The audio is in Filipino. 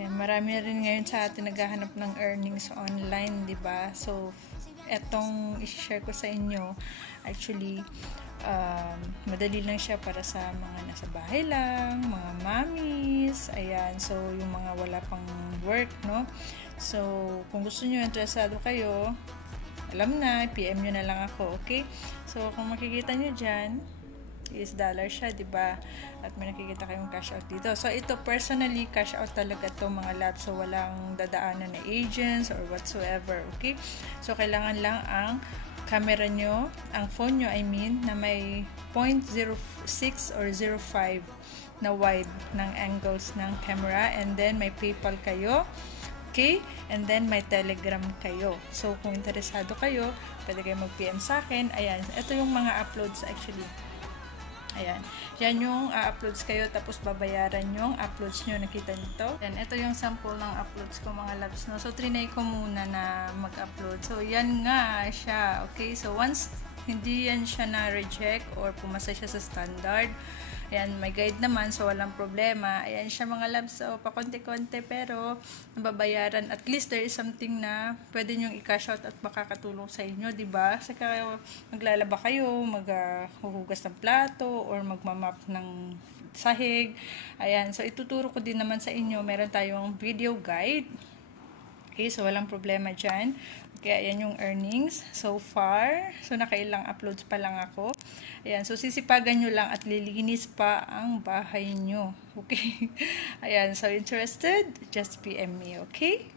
Ayan, marami rin ngayon sa atin naghahanap ng earnings online, di ba? So, etong i-share ko sa inyo, actually, madali lang siya para sa mga nasa bahay lang, mga mommies, ayan, so yung mga wala pang work, no? So, kung gusto nyo, interesado kayo, alam na, PM nyo na lang ako, okay? So, kung makikita nyo dyan, is dollar siya, di ba? At may nakikita kayong cash out dito. So, ito personally, cash out talaga to mga labs. So, walang dadaanan na agents or whatsoever, okay? So, kailangan lang ang camera nyo, ang phone nyo, I mean, na may 0.06 or 0.5 na wide ng angles ng camera. And then, may PayPal kayo. Okay? And then, may Telegram kayo. So, kung interesado kayo, pwede kayo mag-PM sa akin. Ayan. Ito yung mga uploads actually. Ayan. Yan yung uploads kayo, tapos babayaran yung uploads nyo. Nakita nito? Yan. Ito yung sample ng uploads ko, mga labs, no? So, trinay ko muna na mag-upload. So, yan nga siya. Okay? So, once hindi yan siya na-reject or pumasa siya sa standard, ayan, may guide naman, so walang problema. Ayan siya mga labs, so pakonti-konti pero nababayaran. At least there is something na pwede nyong i-cash out at makakatulong sa inyo, di ba? Saka maglalaba kayo, maghuhugas ng plato, or magmamap ng sahig. Ayan, so ituturo ko din naman sa inyo. Meron tayong video guide. Okay, so walang problema dyan. Okay, ayan yung earnings so far. So, nakailang uploads pa lang ako. Ayan, so sisipagan nyo lang at lilinis pa ang bahay nyo. Okay? Ayan, so interested? Just PM me, okay?